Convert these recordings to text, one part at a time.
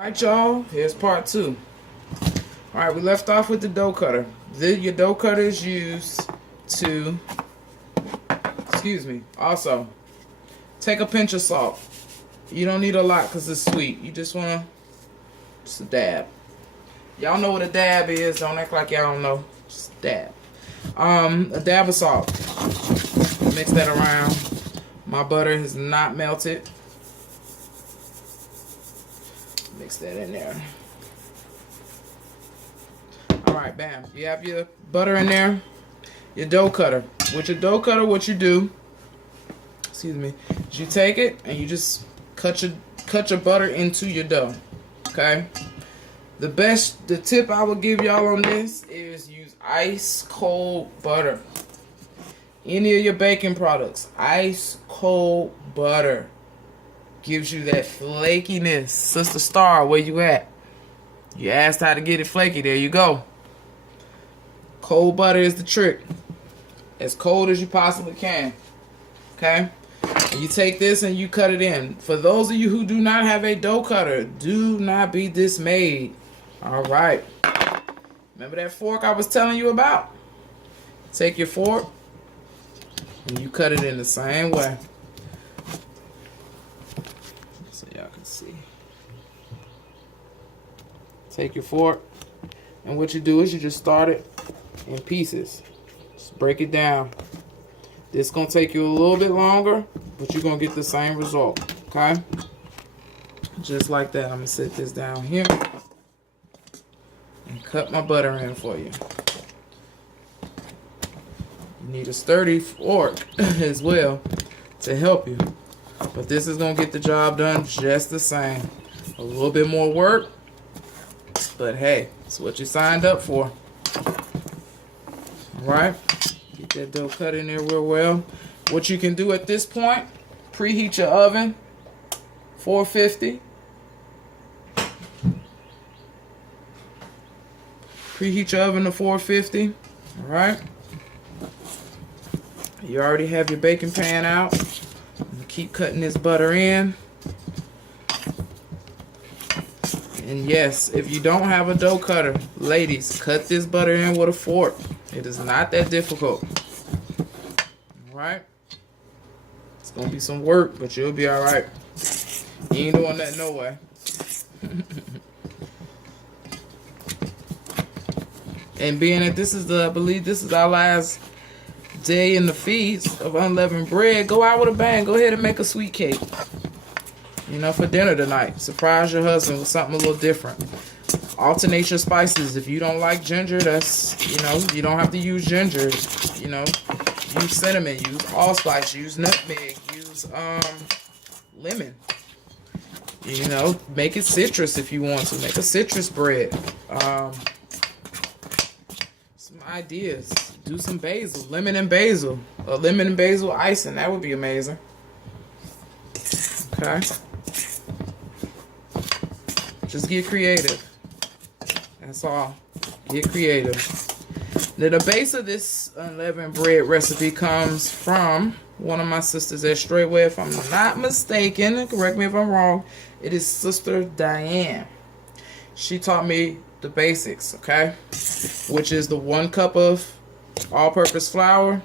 Alright, y'all, here's part two. Alright, we left off with the dough cutter. Your dough cutter is used to, also, take a pinch of salt. You don't need a lot because it's sweet. You just want to, just a dab. Y'all know what a dab is. Don't act like y'all don't know. Just a dab. A dab of salt. Mix that around. My butter is not melted. Mix that in there. Alright, bam. You have your butter in there. Your dough cutter. With your dough cutter, what you do, is you take it and you just cut your butter into your dough. Okay? The tip I would give y'all on this is use ice cold butter. Any of your baking products, ice cold butter gives you that flakiness. Sister Star, where you at? You asked how to get it flaky. There you go. Cold butter is the trick. As cold as you possibly can. Okay? And you take this and you cut it in. For those of you who do not have a dough cutter, do not be dismayed. Alright. Remember that fork I was telling you about? Take your fork and you cut it in the same way. So y'all can see. Take your fork, and what you do is you just start it in pieces. Just break it down. This is going to take you a little bit longer, but you're going to get the same result. Okay? Just like that. I'm going to set this down here and cut my butter in for you. You need a sturdy fork as well to help you. But this is going to get the job done just the same. A little bit more work, but hey, it's what you signed up for. Alright? Get that dough cut in there real well. What you can do at this point, preheat your oven, 450. Preheat your oven to 450. Alright? You already have your baking pan out. You keep cutting this butter in. And yes, if you don't have a dough cutter, ladies, cut this butter in with a fork. It is not that difficult. Alright? It's going to be some work, but you'll be alright. You ain't doing that no way. And being that this is I believe this is our last day in the feast of unleavened bread, go out with a bang. Go ahead and make a sweet cake. You know, for dinner tonight. Surprise your husband with something a little different. Alternate your spices. If you don't like ginger, that's, you don't have to use ginger. Use cinnamon, use allspice, use nutmeg, use lemon. Make it citrus if you want to. Make a citrus bread. Some ideas. Do some basil, lemon and basil. A lemon and basil icing, that would be amazing. Okay. Just get creative. That's all. Get creative. Now, the base of this unleavened bread recipe comes from one of my sisters at Straightway. If I'm not mistaken, correct me if I'm wrong, it is Sister Diane. She taught me the basics, okay? Which is the 1 cup of all-purpose flour,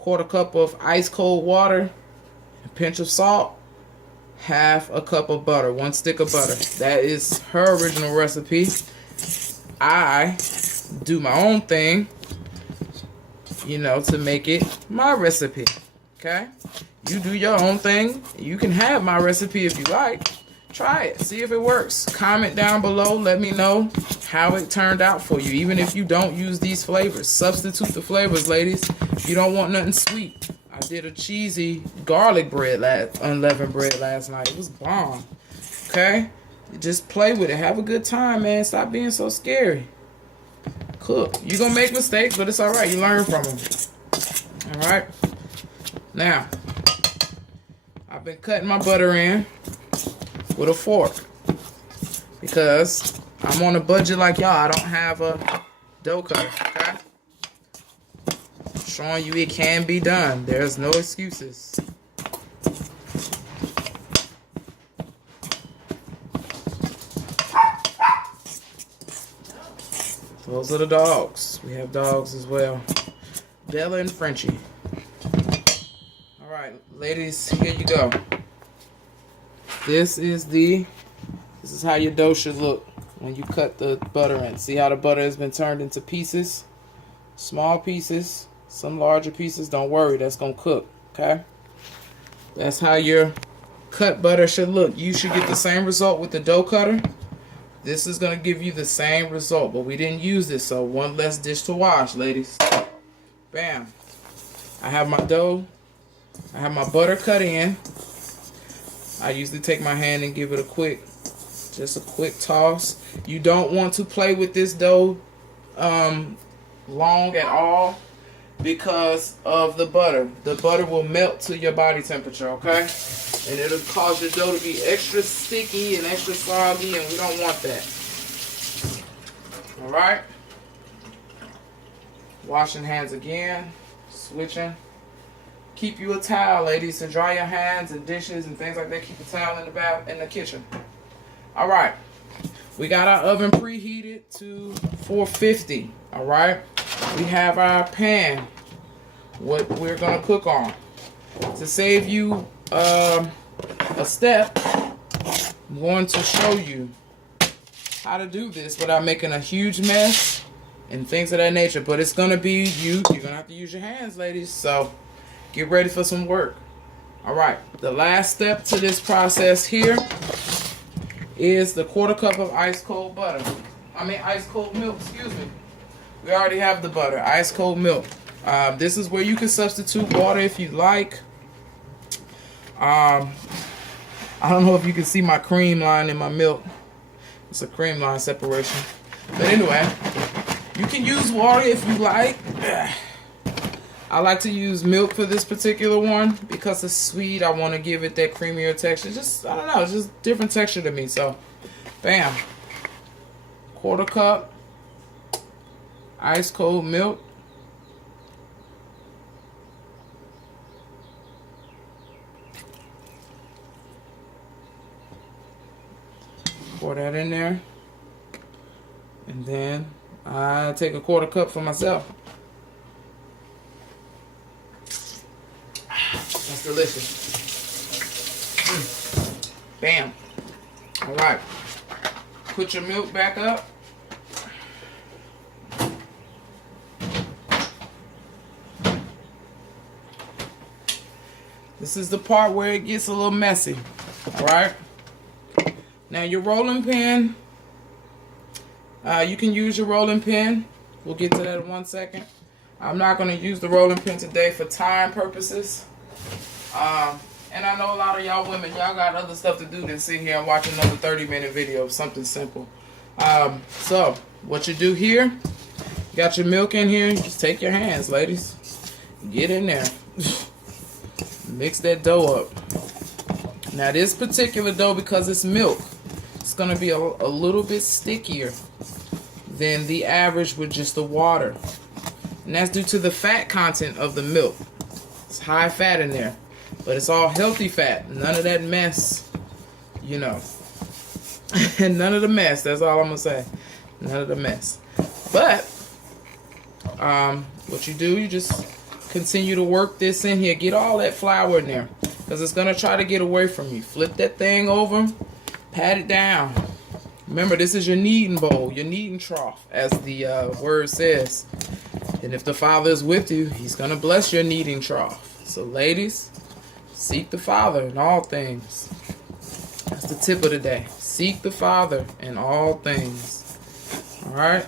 1/4 cup of ice cold water, a pinch of salt, 1/2 cup of butter, 1 stick of butter. That is her original recipe. I do my own thing, to make it my recipe. Okay? You do your own thing. You can have my recipe if you like. Try it. See if it works. Comment down below. Let me know how it turned out for you. Even if you don't use these flavors. Substitute the flavors, ladies. If you don't want nothing sweet. I did a cheesy garlic bread, unleavened bread last night. It was bomb. Okay? Just play with it. Have a good time, man. Stop being so scary. Cook. You're going to make mistakes, but it's alright. You learn from them. Alright? Now, I've been cutting my butter in with a fork because I'm on a budget like y'all. I don't have a dough cutter. Okay? Showing you it can be done. There's no excuses. Those are the dogs. We have dogs as well. Bella and Frenchie. All right, ladies, here you go. This is how your dough should look when you cut the butter in. See how the butter has been turned into pieces? Small pieces, some larger pieces. Don't worry, that's gonna cook, okay? That's how your cut butter should look. You should get the same result with the dough cutter. This is gonna give you the same result, but we didn't use this, so one less dish to wash, ladies. Bam. I have my dough. I have my butter cut in. I usually take my hand and give it just a quick toss. You don't want to play with this dough long at all because of the butter. The butter will melt to your body temperature, okay? And it'll cause your dough to be extra sticky and extra soggy, and we don't want that. All right? Washing hands again, switching. Keep you a towel, ladies, to dry your hands and dishes and things like that. Keep a towel in the kitchen. All right. We got our oven preheated to 450. All right. We have our pan, what we're going to cook on. To save you a step, I'm going to show you how to do this without making a huge mess and things of that nature. But it's going to be you're going to have to use your hands, ladies. So get ready for some work. All right. The last step to this process here is the 1/4 cup of ice cold butter. Ice cold milk, excuse me. We already have the butter, ice cold milk. This is where you can substitute water if you like. I don't know if you can see my cream line in my milk. It's a cream line separation. But anyway, you can use water if you like. I like to use milk for this particular one because it's sweet. I want to give it that creamier texture. I don't know, it's just different texture to me. So, bam. 1/4 cup ice cold milk. Pour that in there. And then I take a 1/4 cup for myself. That's delicious. Bam. All right. Put your milk back up. This is the part where it gets a little messy. All right. Now your rolling pin, you can use your rolling pin. We'll get to that in 1 second. I'm not going to use the rolling pin today for time purposes. And I know a lot of y'all women, y'all got other stuff to do than sit here and watch another 30-minute video of something simple. So, what you do here, you got your milk in here, you just take your hands, ladies. Get in there. Mix that dough up. Now, this particular dough, because it's milk, it's going to be a little bit stickier than the average with just the water. And that's due to the fat content of the milk. It's high fat in there. But it's all healthy fat. None of that mess, you know. And none of the mess. That's all I'm going to say. None of the mess. But, what you do, you just continue to work this in here. Get all that flour in there. Because it's going to try to get away from you. Flip that thing over. Pat it down. Remember, this is your kneading bowl. Your kneading trough, as the word says. And if the Father is with you, He's going to bless your kneading trough. So, ladies, seek the Father in all things. That's the tip of the day. Seek the Father in all things. Alright?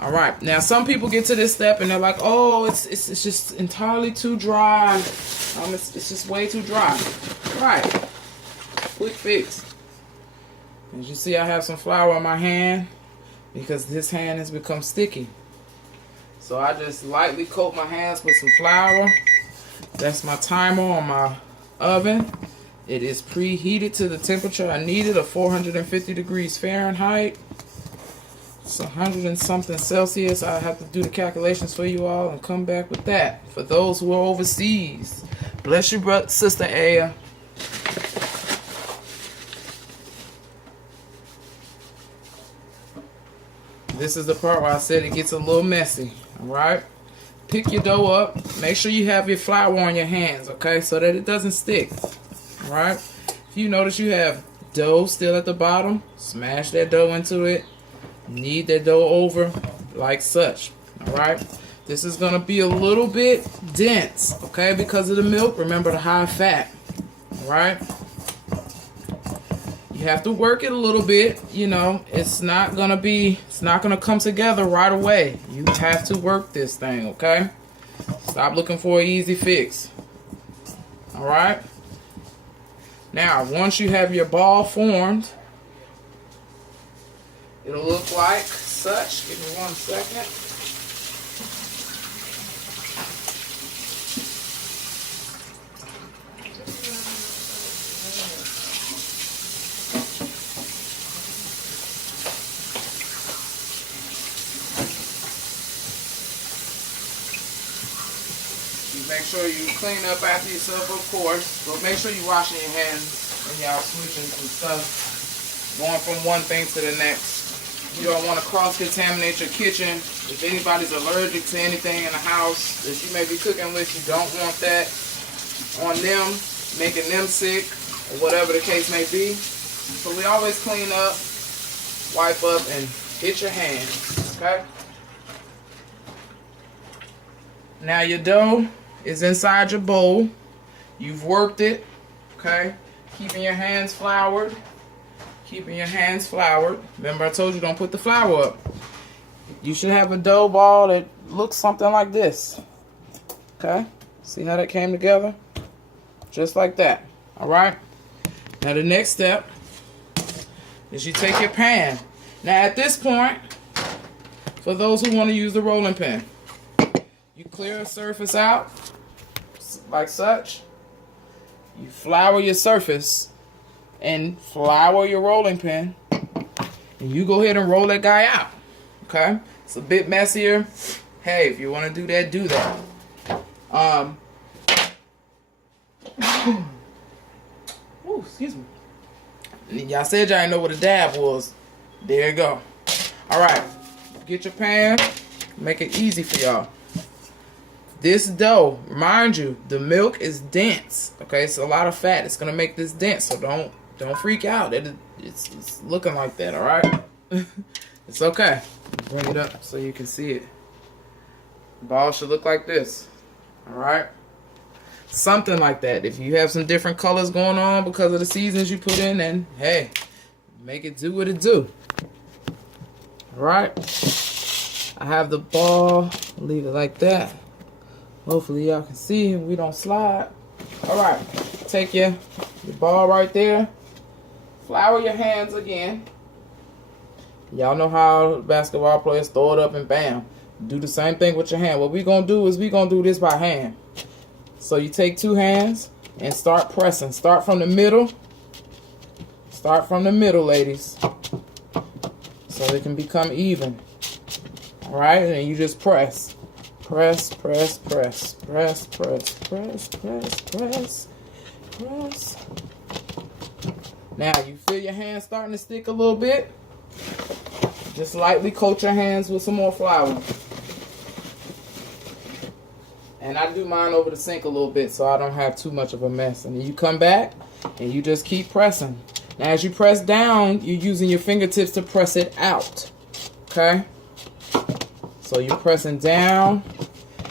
Alright. Now, some people get to this step and they're like, oh, it's just entirely too dry. It's just way too dry. Right. Quick fix. As you see, I have some flour on my hand because this hand has become sticky. So I just lightly coat my hands with some flour. That's my timer on my oven. It is preheated to the temperature I needed of 450 degrees Fahrenheit. It's 100 and something Celsius. I have to do the calculations for you all and come back with that. For those who are overseas, bless you, brother, sister Aya. this is the part where I said it gets a little messy. All right. Pick your dough up. Make sure you have your flour on your hands, okay, so that it doesn't stick. All right. If you notice you have dough still at the bottom, smash that dough into it. Knead that dough over like such. All right. This is going to be a little bit dense, okay, because of the milk. Remember the high fat. All right. You have to work it a little bit, you know. It's not going to come together right away. You have to work this thing, okay? Stop looking for an easy fix. All right? Now, once you have your ball formed, it'll look like such. Give me 1 second. Make sure you clean up after yourself, of course, but make sure you're washing your hands when y'all switching some stuff, going from one thing to the next. You don't want to cross-contaminate your kitchen. If anybody's allergic to anything in the house that you may be cooking with, you don't want that on them, making them sick, or whatever the case may be. So we always clean up, wipe up, and hit your hands, okay? Now your dough is inside your bowl. You've worked it, okay? Keeping your hands floured. Keeping your hands floured. Remember I told you don't put the flour up. You should have a dough ball that looks something like this. Okay? See how that came together? Just like that. Alright? Now the next step is you take your pan. Now at this point, for those who want to use the rolling pin, you clear a surface out like such. You flour your surface and flour your rolling pin, and you go ahead and roll that guy out. Okay? It's a bit messier. Hey, if you want to do that, do that. Ooh, excuse me. Y'all said y'all didn't know what a dab was. There you go. Alright. Get your pan. Make it easy for y'all. This dough, mind you, the milk is dense. Okay, it's a lot of fat. It's gonna make this dense, so don't freak out. It's looking like that. All right, it's okay. Bring it up so you can see it. The ball should look like this. All right, something like that. If you have some different colors going on because of the seasons you put in, then hey, make it do what it do. All right, I have the ball. Leave it like that. Hopefully y'all can see and we don't slide. Alright, take your ball right there. Flour your hands again. Y'all know how basketball players throw it up and bam. Do the same thing with your hand. What we're going to do is we're going to do this by hand. So you take 2 hands and start pressing. Start from the middle. Start from the middle, ladies. So it can become even. Alright, and you just press. Press, press, press, press, press, press, press, press, press. Now, you feel your hands starting to stick a little bit? Just lightly coat your hands with some more flour. And I do mine over the sink a little bit so I don't have too much of a mess. And then you come back and you just keep pressing. Now, as you press down, you're using your fingertips to press it out. Okay? So you're pressing down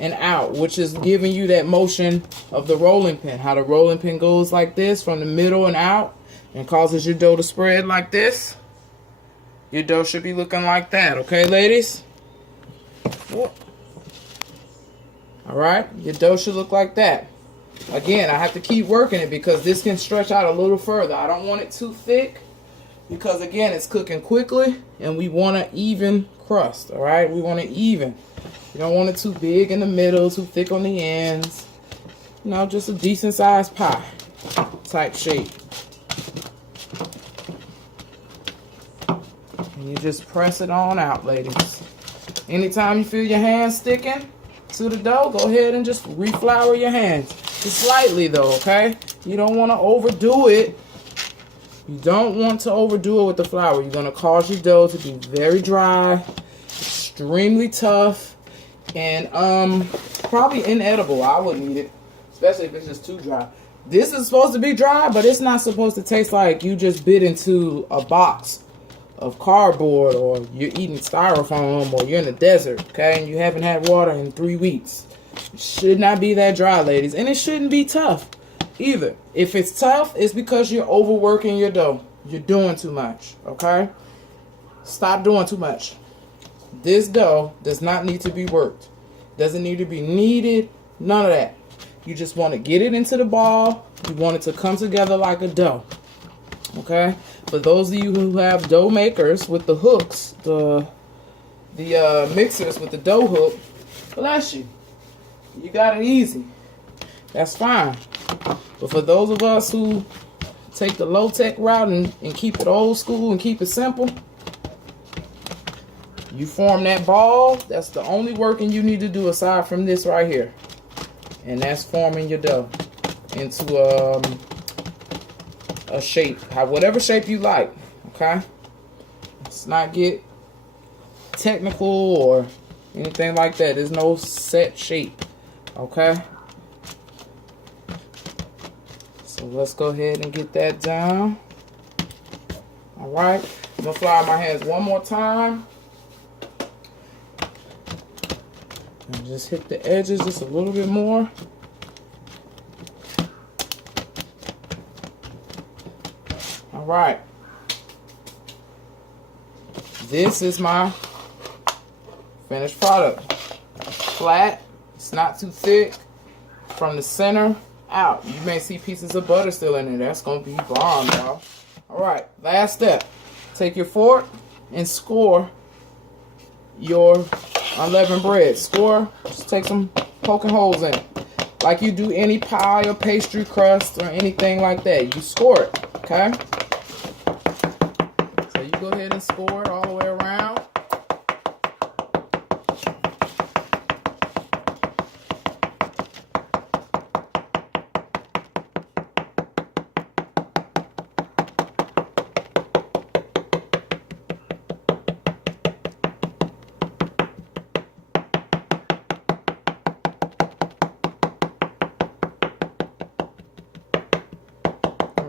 and out, which is giving you that motion of the rolling pin. How the rolling pin goes like this from the middle and out and causes your dough to spread like this. Your dough should be looking like that. Okay, ladies? Alright, your dough should look like that. Again, I have to keep working it because this can stretch out a little further. I don't want it too thick because, again, it's cooking quickly and we want an even crust. Alright, we want it even. You don't want it too big in the middle, too thick on the ends. You know, just a decent sized pie type shape. And you just press it on out, ladies. Anytime you feel your hands sticking to the dough, go ahead and just reflour your hands. Just slightly though, okay? You don't want to overdo it. You don't want to overdo it with the flour. You're going to cause your dough to be very dry extremely tough and probably inedible. I wouldn't eat it, especially if it's just too dry. This is supposed to be dry, but it's not supposed to taste like you just bit into a box of cardboard, or you're eating styrofoam, or you're in the desert, okay, and you haven't had water in 3 weeks. It should not be that dry, ladies, and it shouldn't be tough either. If it's tough, it's because you're overworking your dough. You're doing too much, okay? Stop doing too much. This dough does not need to be worked. Doesn't need to be kneaded, none of that. You just want to get it into the ball. You want it to come together like a dough. Okay? For those of you who have dough makers with the hooks, the mixers with the dough hook, bless you. You got it easy. That's fine. But for those of us who take the low-tech route and keep it old school and keep it simple, you form that ball. That's the only working you need to do aside from this right here. And that's forming your dough into a shape, whatever shape you like, okay? Let's not get technical or anything like that. There's no set shape, okay? So let's go ahead and get that down. All right, I'm gonna flour my hands one more time. And just hit the edges just a little bit more. All right. This is my finished product. Flat. It's not too thick. From the center out. You may see pieces of butter still in there. That's going to be bomb, y'all. All right. Last step. Take your fork and score your unleavened bread. Score, just take some poking holes in it. Like you do any pie or pastry crust or anything like that. You score it, okay? So you go ahead and score it all the way around.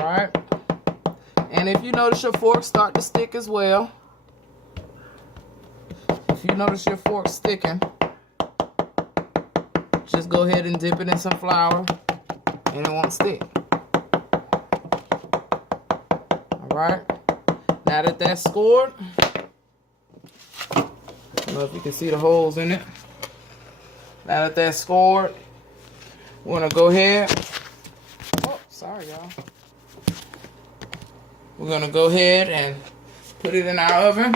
Alright, and if you notice your fork start to stick as well, if you notice your fork sticking, just go ahead and dip it in some flour and it won't stick. Alright, now that that's scored, I don't know if you can see the holes in it. Now that that's scored, we're going to go ahead. Oh, sorry y'all. We're going to go ahead and put it in our oven,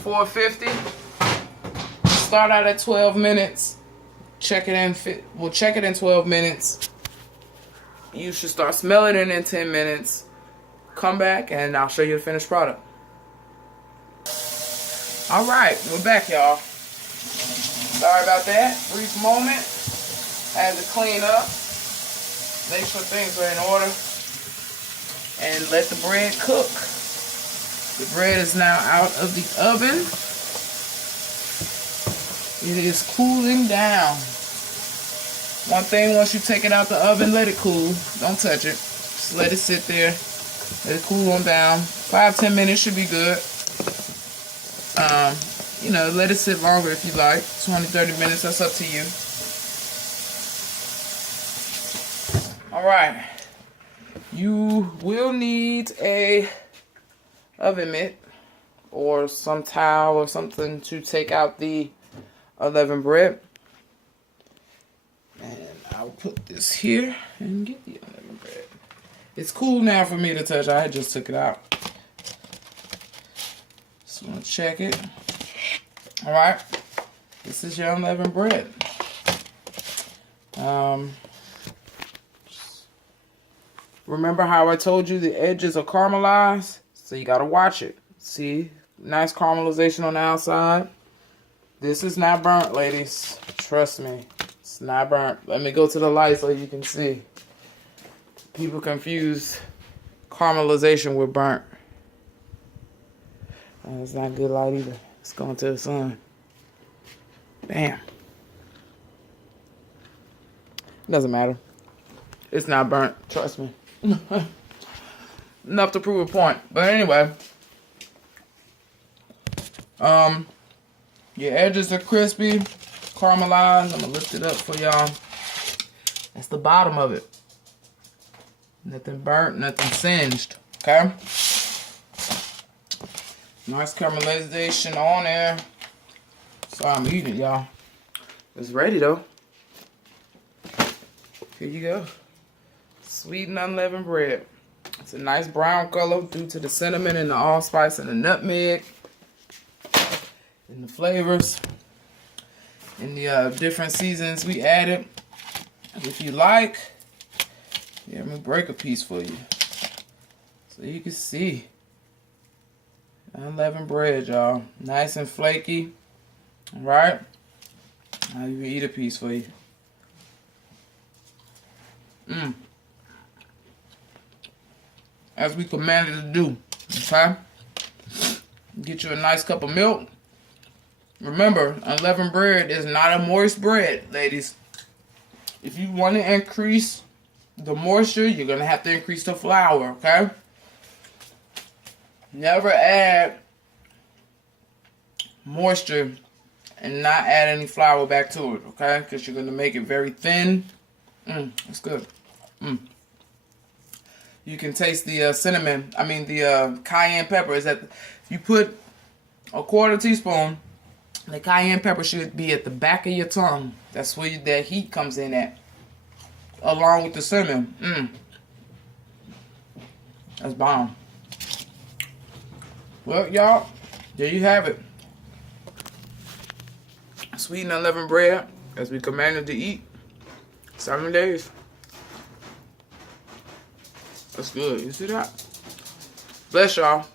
450. Start out at 12 minutes. Check it in. We'll check it in 12 minutes. You should start smelling it in 10 minutes. Come back and I'll show you the finished product. All right, we're back, y'all. Sorry about that. Brief moment. Had to clean up. Make sure things are in order. And let the bread cook. The bread is now out of the oven. It is cooling down. One thing, once you take it out the oven, let it cool. Don't touch it. Just let it sit there. Let it cool on down. 5-10 minutes should be good. You know, let it sit longer if you like. 20-30 minutes, that's up to you. Alright. You will need a oven mitt or some towel or something to take out the unleavened bread. And I'll put this here and get the unleavened bread. It's cool now for me to touch. I just took it out. Just want to check it. Alright. This is your unleavened bread. Remember how I told you the edges are caramelized? So you gotta watch it. See? Nice caramelization on the outside. This is not burnt, ladies. Trust me. It's not burnt. Let me go to the light so you can see. People confuse caramelization with burnt. It's not good light either. It's going to the sun. Bam. Doesn't matter. It's not burnt. Trust me. Enough to prove a point. But anyway. Your edges are crispy, caramelized. I'm going to lift it up for y'all. That's the bottom of it. Nothing burnt, nothing singed. Okay? Nice caramelization on there. So I'm eating it, y'all. It's ready, though. Here you go. Sweet and unleavened bread. It's a nice brown color due to the cinnamon and the allspice and the nutmeg. And the flavors. And the different seasons we added. If you like, let me break a piece for you. So you can see. Unleavened bread, y'all. Nice and flaky. Alright? I'll even eat a piece for you. As we commanded to do. Okay? Get you a nice cup of milk. Remember, unleavened bread is not a moist bread, ladies. If you want to increase the moisture, you're going to have to increase the flour, okay? Never add moisture and not add any flour back to it, okay? Because you're going to make it very thin. It's good. You can taste the cinnamon, the cayenne pepper. Is that you put a quarter teaspoon. The cayenne pepper should be at the back of your tongue. That's where that heat comes in at. Along with the cinnamon. That's bomb. Well, y'all, there you have it. Sweet and unleavened bread, as we commanded to eat. 7 days. That's good. You see that? Bless y'all.